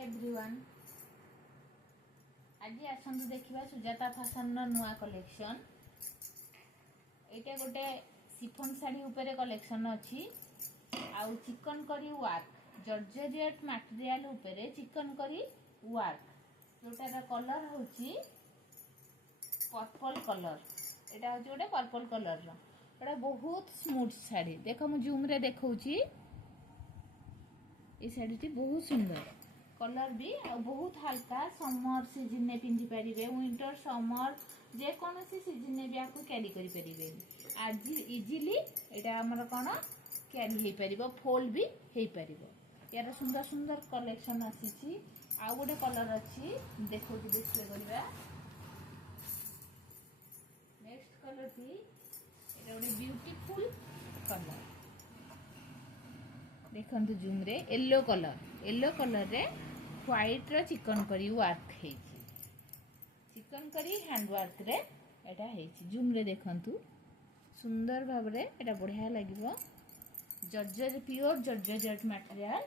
Hi everyone. आज आसतु देखा Sujata fashion नुआ कलेक्शन। यहाँ गोटे सिफन शाढ़ी उपरे कलेक्शन अच्छी आउ chicken curry work georgette material उपरे चिकन करी वर्क जोटार कलर हूँ पर्पल कलर। यहाँ हूँ गोटे पर्पल कलर रा बहुत स्मूथ शाढ़ी। देख मु जूम रे देखौची ये शाढ़ी बहुत सुंदर कलर भी बहुत हल्का समर सीजन में पिंधि पारे विंटर समर जेकोसी सीजन में भी आपको कैरी करें आज इजिली यहाँ आमर कौन कैरी हो पार फोल्ड भी हो पार। यार सुंदर सुंदर कलेक्शन आसी आउ गोटे कलर अच्छी देखो डिस्प्ले करवा। नेक्स्ट कलर थी ये गोटे ब्यूटीफुल कलर देखंतु जूम रे येलो कलर रे व्हाइट रो चिकन करी वर्क है चिकन करी हैंड वर्क रे एटा है जूम रे देखंतु सुंदर भाव रे एटा बढ़िया लागिवो। जर्जर प्योर जर्जेट मटेरियल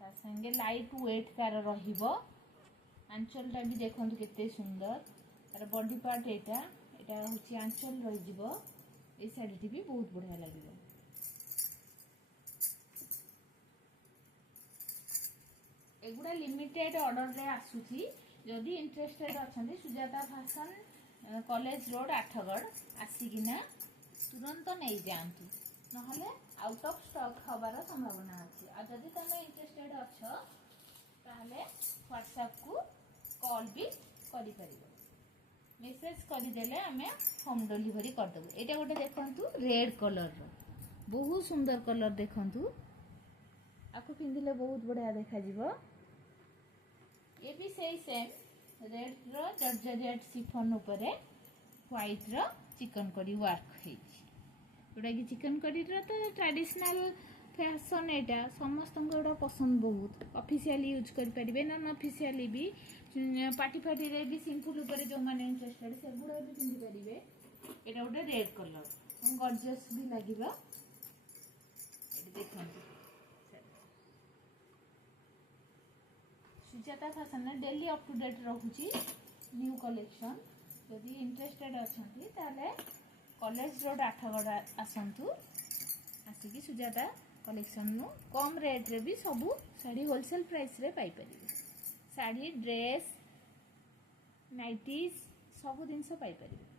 ता संगे लाइट वेट कार रहिबो। आंचलटा भी देखंतु केते सुंदर तार बॉडी पार्ट एटा होची आंचल रहि जिवो। ए साड़ी भी बहुत बढ़िया लागिवो। एगुड़ा लिमिटेड ऑर्डर रे आसुची जदि इंटरेस्टेड अच्छा Sujata fashion college road Athagarh आसिकिना तुरंत नहीं जातु नहले आउट ऑफ स्टॉक हबार संभावना अच्छी। आ जदि तुम इंटरेस्टेड अच्छा ताहले व्हाट्सएप को कॉल भी करि परिबो मेसेज करदेले आमे होम डिलीवरी करदेबु। एटा गोटे देखंतु रेड कलर रो बहुत सुंदर कलर देखंतु आपको पिंधिले बहुत बढ़िया देखा जिवो। ये भी सही सेम रेड रो जर्जेट सिफन उपरे व्हाइट रो चिकन करी वर्क है जोटा कि चिकन करी रो तो ट्रेडिशनल फैशन एटा समस्त गोटा पसंद बहुत ऑफिशियली यूज कर परिबे नॉन ऑफिशियली भी पार्टी पार्टी रे भी सिंपल ऊपर जो माने इंटरेस्टेड से गुडा भी पिंधि परिबे। एटा गोटे रेड कलर गॉर्जियस भी लागिबा। एटा देखंतु Sujata fashion daily up to date रखुची न्यू कलेक्शन। यदि इंटरेस्टेड अच्छा कॉलेज रोड आठगढ़ आसतु आसिकी सुजाता कलेक्शन नु कम रेट रे भी सबू साड़ी होलसेल प्राइस रे पाई परिबे। साड़ी ड्रेस नाइटीज सबू जिनस पाई परिबे।